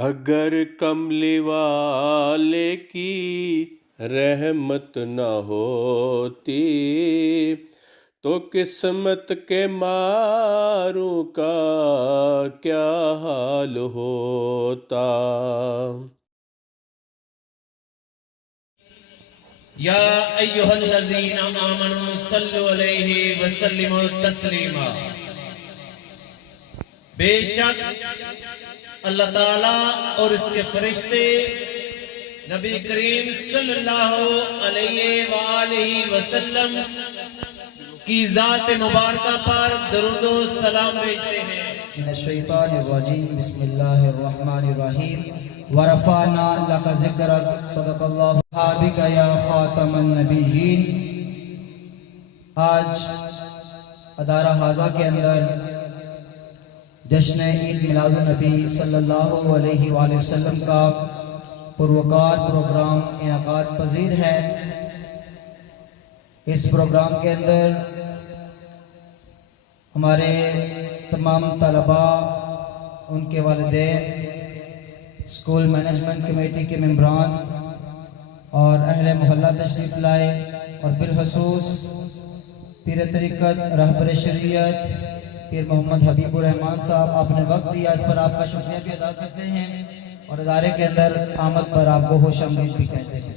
اگر کملی والے کی رحمت نہ ہوتی تو قسمت کے ماروں کا کیا حال ہوتا۔ یا ایہا الذین آمنوا صلوا علیہ وسلموا تسلیما۔ بے شک اللہ تعالیٰ اور اس کے فرشتے نبی کریم صلی اللہ علیہ وآلہ وسلم کی ذات مبارکہ پر درود و سلام بھیجتے ہیں۔ من الشیطان الرجیم بسم اللہ الرحمن الرحیم ورفعنا لک ذکرک صدق اللہ بک یا خاتم النبیین۔ آج ادارہ حاضہ کے اندر جشن عید میلاد النبی صلی اللہ علیہ وآلہ وسلم کا پروقار پروگرام انعقاد پذیر ہے۔ اس پروگرام کے اندر ہمارے تمام طلباء، ان کے والدین، اسکول مینجمنٹ کمیٹی کے ممبران اور اہل محلہ تشریف لائے، اور بالخصوص پیر طریقت رہبر شریعت پیر محمد حبیب الرحمان صاحب، آپ نے وقت دیا، اس پر آپ کا شکریہ بھی ادا کرتے ہیں اور ادارے کے اندر آمد پر آپ کو خوش آمدید بھی کہتے ہیں۔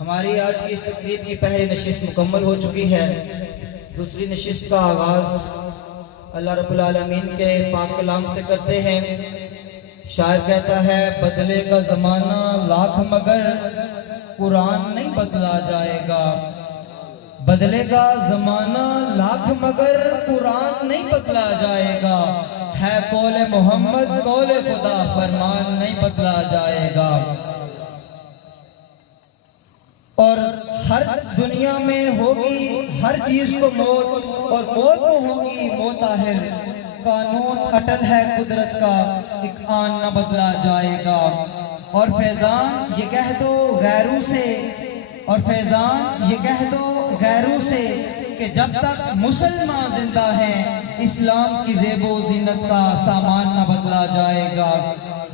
ہماری آج کی اس تقریب کی پہلی نشست مکمل ہو چکی ہے۔ دوسری نشست کا آغاز اللہ رب العالمین کے پاک کلام سے کرتے ہیں۔ شاعر کہتا ہے بدلے کا زمانہ لاکھ مگر قرآن نہیں بدلا جائے گا، بدلے کا زمانہ لاکھ مگر قرآن نہیں بدلا جائے گا، ہے قول محمد قول خدا فرمان نہیں بدلا جائے گا۔ اور ہر دنیا میں ہوگی ہر چیز کو موت، اور موت کو ہوگی موت آخر، قانون اٹل ہے قدرت کا ایک آن نہ بدلا جائے گا۔ اور فیضان یہ کہہ دو غیروں سے، اور فیضان یہ کہہ دو غیروں سے کہ جب تک مسلمان زندہ ہیں اسلام کی زیب و زینت کا سامان نہ بدلا جائے گا۔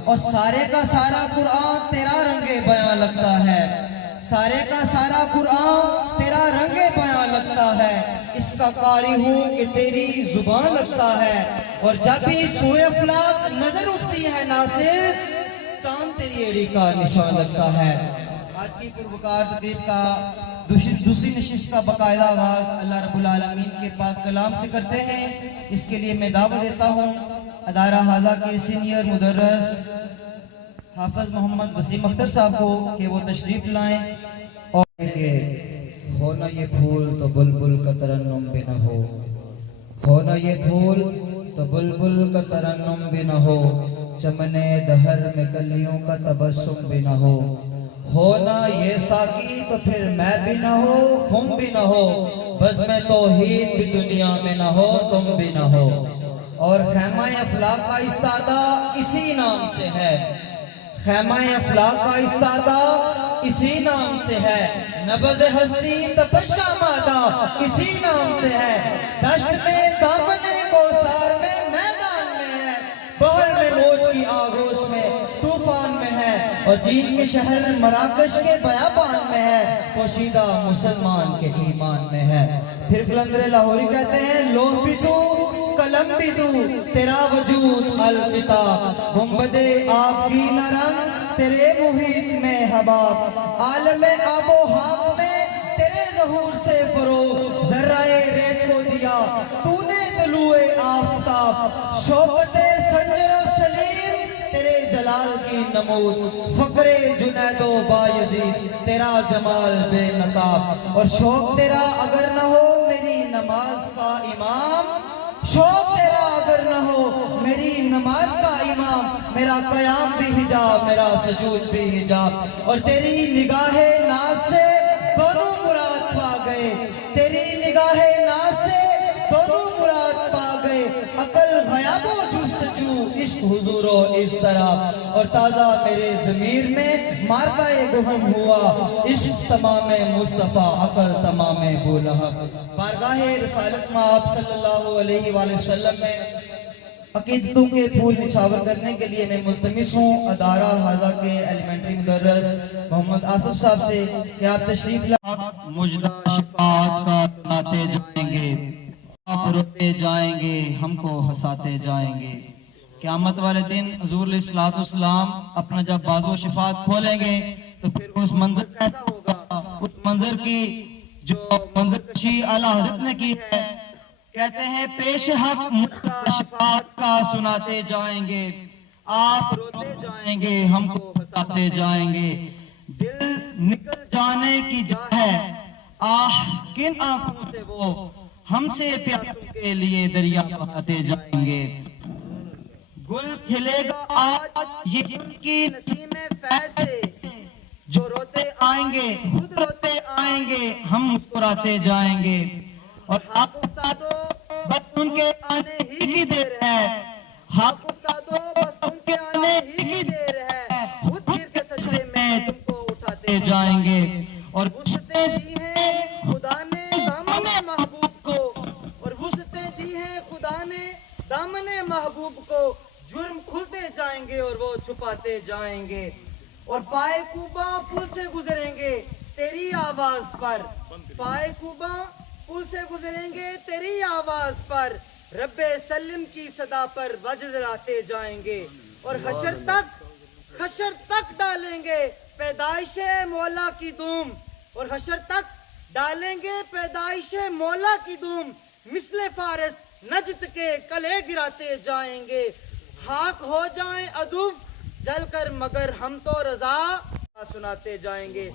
اور سارے کا سارا قرآن تیرا رنگ بیاں لگتا ہے، سارے کا سارا قرآن تیرا رنگ بیاں لگتا ہے، اس کا قاری ہوں کہ تیری زبان لگتا ہے۔ اور جب بھی سوئے افلاک نظر اٹھتی ہے ناصر، چاند تیری ایڑی کا نشان لگتا ہے۔ آج کی پروقار تقریب کا دوسری نشست کا باقاعدہ آغاز اللہ رب العالمین کے پاک کلام سے کرتے ہیں۔ اس کے لیے میں دعوت دیتا ہوں ادارہ حاضہ کے سینئر مدرس حافظ محمد وسیم اختر صاحب کو کہ وہ تشریف لائیں، اور کہ ہو نہ یہ پھول تو بلبل کا ترنم بھی نہ ہو، ہو نہ یہ پھول تو بلبل کا ترنم بھی نہ ہو، چمن دہر میں کلیوں کا تبسم بھی نہ ہو نہ یہ ساقی تو پھر میں بھی نہ ہو، ہم بھی نہ ہو، بزم توحید بھی دنیا میں نہ ہو، تم بھی نہ ہو۔ اور خیمہ افلاک کا استادہ اسی نام سے ہے، خیمہ افلاک کا استادہ اسی نام سے ہے، نبض ہستی تپشا مادہ اسی نام سے ہے، دشت میں دامن کوثر میں میدان میں ہے، بحر میں موج کی آغوش میں طوفان میں ہے، اور چین کے شہر مراکش کے بیابان میں ہے، پوشیدہ مسلمان کے ایمان میں ہے۔ پھر قلندر لاہوری کہتے ہیں لوح بھی تو قلم بھی تو تیرا وجود الکتاب، گنبد آب کی نہ رنگ تیرے محیط میں حباب، عالم آب و ہوا میں تیرے ظہور سے فروغ، ذرہ ریت کو دیا تو نے طلوع آفتاب، شوکت سنجر و سلیم تیرے جلال کی نمود، فقر جنید و بایزید تیرا جمال بے نقاب۔ اور شوق تیرا اگر نہ ہو میری نماز کا امام، شوق تیرا اگر نہ ہو میری نماز کا امام، میرا قیام بھی حجاب میرا سجود بھی حجاب۔ اور تیری نگاہ ناز سے دونوں مراد پا گئے، تیری نگاہ ناز سے دونوں مراد پا گئے، عقل غیاب و جستجو عشق حضور و اضطراب۔ اور تازہ میرے ضمیر میں مارکہ گہم ہوا، عشق تمام مصطفیٰ عقل تمام بولہب۔ بارگاہ رسالت میں آپ صلی اللہ علیہ وآلہ وسلم میں عقیدتوں کے پھول نچھاور کرنے کے لیے میں ملتمس ہوں ادارہ حاضہ کے ایلیمنٹری مدرس محمد آصف صاحب سے کہ آپ تشریف مجدہ شفاعت کا سناتے جائیں گے، آپ روتے جائیں گے، ہم کو ہنساتے جائیں گے۔ قیامت والے دن حضور علیہ الصلوۃ والسلام اپنا جب بازو شفاعت کھولیں گے تو پھر اس منظر کیسا ہوگا؟ اس منظر کی جو منظر کشی اعلیٰ حضرت نے کی ہے، کہتے ہیں پیش حق مجدہ شفاعت کا سناتے جائیں گے، آپ روتے جائیں گے، ہم کو ہنساتے جائیں گے۔ دل نکل جانے کی جا ہے، آہ کن آنکھوں سے وہ ہم سے پیاسوں کے لیے دریا بہاتے جائیں گے۔ گل کھلے گا آج یہ گل کی نسیم فیض سے، جو روتے آئیں گے خود روتے آئیں گے، ہم مسکراتے جائیں گے۔ اور حق افتادو بس ان کے آنے ہی کی دیر ہے، حق افتادو بس ان کے آنے ہی کی دیر ہے، خود گر کے سجدے میں تم کو اٹھاتے جائیں گے۔ اور وسعتیں دی ہیں خدا نے دامن محبوب کو، اور وسعتیں دی ہیں خدا نے دامن محبوب کو، جرم کھلتے جائیں گے اور وہ چھپاتے جائیں گے۔ اور پائے کوبا پل سے گزریں گے تیری آواز پر، پائے کوبا پل سے گزریں گے تیری آواز پر، رب سلم کی صدا پر وجد لاتے جائیں گے۔ اور حشر تک ڈالیں گے پیدائش مولا کی دھوم، اور حشر تک ڈالیں گے پیدائش مولا کی دھوم، مثل فارس نجد کے کلے گراتے جائیں گے۔ خاک ہو جائیں عدو جل کر مگر ہم تو رضا سناتے جائیں گے۔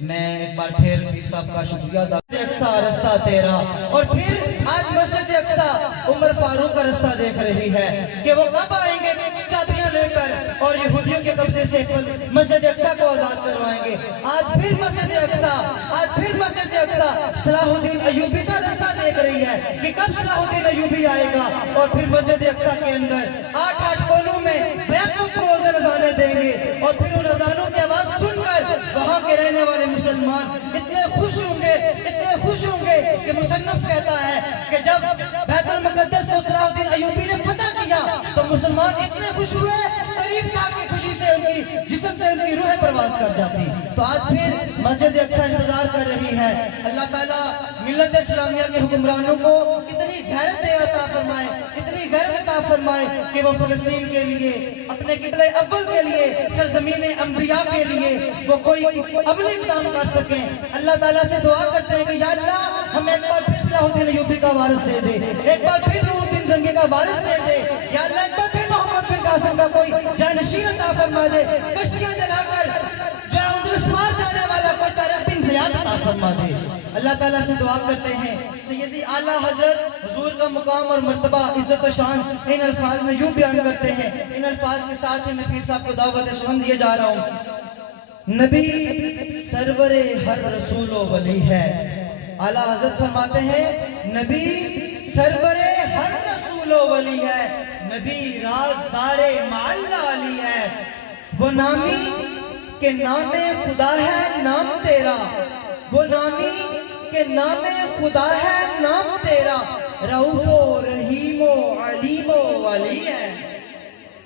میں ایک بار پھر پیر صاحب کا شکریہ ادا کرتا ہوں۔ اقصا رستہ تیرا، اور پھر آج مسجد اقصا عمر فاروق کا رستہ دیکھ رہی ہے کہ وہ کب آئیں گے چابیاں لے کر اور یہودیوں کے قبضے سے مسجد اقصا کو آزاد کروائیں گے۔ آج پھر مسجد اقصا صلاح الدین ایوبی کا رستہ دیکھ رہی ہے کہ کب صلاح الدین ایوبی آئے گا اور پھر مسجد اقصا کے اندر 8 کونوں میں بیک روز اذانیں دیں گے، اور پھر ان اذانوں کی آواز سن کر وہاں کے رہنے والے مسلمان اتنے خوش ہوں گے کہ مصنف کہتا ہے کہ جب بیت المقدس کو صلاح الدین ایوبی نے فتح کیا تو مسلمان اتنے خوش ہوئے، قریب تھا کہ خوشی سے ان کی جسم سے ان کی روح پرواز کر جاتی۔ تو آج پھر مسجد اقصا انتظار کر رہی ہے۔ اللہ تعالیٰ ملت اسلامیہ کے حکمرانوں کو اتنی غیرت عطا فرمائے، اتنی غیرت عطا فرمائے کہ وہ فلسطین کے لیے، اپنے قبلہ اول کے لیے، سرزمین انبیاء کے لیے وہ کوئی عملی اقدام کر سکیں۔ اللہ تعالیٰ سے دعا کرتے ہیں کہ یا اللہ ہم ایک بار پھر صلاح الدین ایوبی کا وارث دے دے، ایک بار پھر نور الدین زنگی کا وارث دے دے، یا اللہ ایک بار پھر محمد بن قاسم کا کوئی جانشین عطا فرما دے، کشتیاں جلا کر جو اندلس مار جانے والا کوئی طارق بن زیاد عطا فرما دے۔ اللہ تعالیٰ سے دعا کرتے ہیں سیدی اعلیٰ حضرت حضور کا مقام اور مرتبہ عزت و شان ان الفاظ میں یوں بیان کرتے ہیں۔ ان الفاظ کے ساتھ ہی میں پیر صاحب کو دعوت سخن دیے جا رہا ہوں۔ نبی سرور ہر رسول و ولی ہے، اعلیٰ حضرت فرماتے ہیں نبی سرور ہر رسول و ولی ہے، نبی رازدار معلی علی ہے، وہ نامی کہ نام خدا ہے نام تیرا، وہ نامی کہ نام خدا ہے نام تیرا، رؤوف و رحیم و علیم و ولی ہے،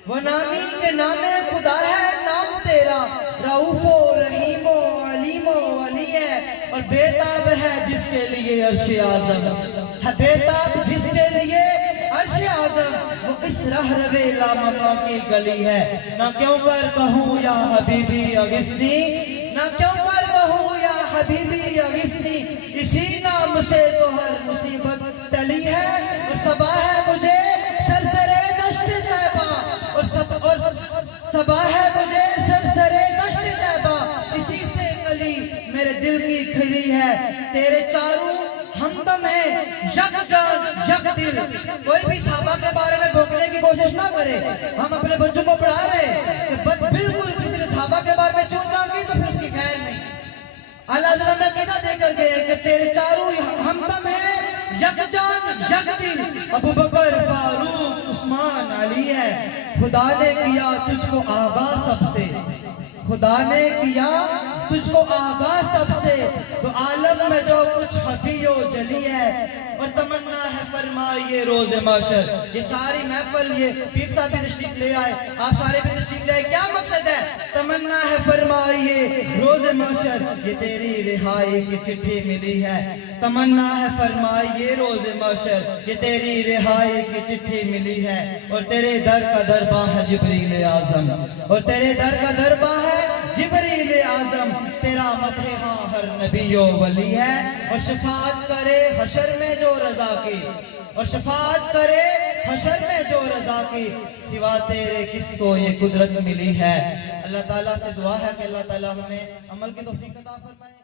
وہ نامی کہ نام خدا ہے نام تیرا، رؤوف و رحیم و علیم و ولی ہے، اور بیتاب ہے جس کے لیے عرش اعظم ہے، بیتاب جس کے لیے عرش اعظم، وہ اس رہ روے لا مقام کی گلی ہے، نہ کیوں کر کہوں یا حبیبی اگستی، نہ کیوں کر کہوں یا حبیبی اگستی، اسی نام سے تو ہر مصیبت ٹلی ہے، اور صبا ہے مجھے سرسرے دشت طیبہ، اور صبا ہے مجھے سرسرے دشت طیبہ، اسی سے کلی میرے دل کی کھلی ہے، تیرے چاروں ہمدم ہے یک جان یک دل۔ کوئی بھی صحابہ کے بارے میں بھوکنے کی کوشش نہ کرے، ہم اپنے بچوں کو پڑھا رہے ہیں کہ بالکل کسی نے صحابہ کے بارے میں چون جانگی تو پھر اس کی خیر نہیں۔ اللہ تعالیٰ میں قیدہ دے کر گئے کہ تیرے چاروں ہمدم ہے یک جان یک دل، ابو بکر فاروق عثمان علی ہے، خدا نے کیا تجھ کو آغا سب سے، خدا نے کیا تجھ کو آگاہ سب سے، تو عالم میں جو کچھ خفی و جلی ہے، اور تمنا ہے فرمائیے روز محشر۔ یہ ساری محفل، یہ پیر صاحب بھی تشریف لے آئے، آپ سارے بھی تشریف لے آئے، کیا مقصد ہے؟ تمنا ہے فرمائیے روز محشر، یہ تیری رہائی کی چٹھی ملی ہے۔ تمنا ہے فرمائیے روز محشر، یہ تیری رہائی کی چٹھی ملی ہے، اور تیرے در کا درباں ہے جبریل اعظم، اور تیرے در کا درباں ہے جبریل اعظم۔ تیرا مدح ہاں ہر نبی و ولی ہے، اور شفاعت کرے حشر میں جو رضا کی، اور شفاعت کرے حشر میں جو رضا کی، سوا تیرے کس کو یہ قدرت ملی ہے۔ اللہ تعالیٰ سے دعا ہے کہ اللہ تعالیٰ ہمیں عمل کی توفیق عطا فرمائے۔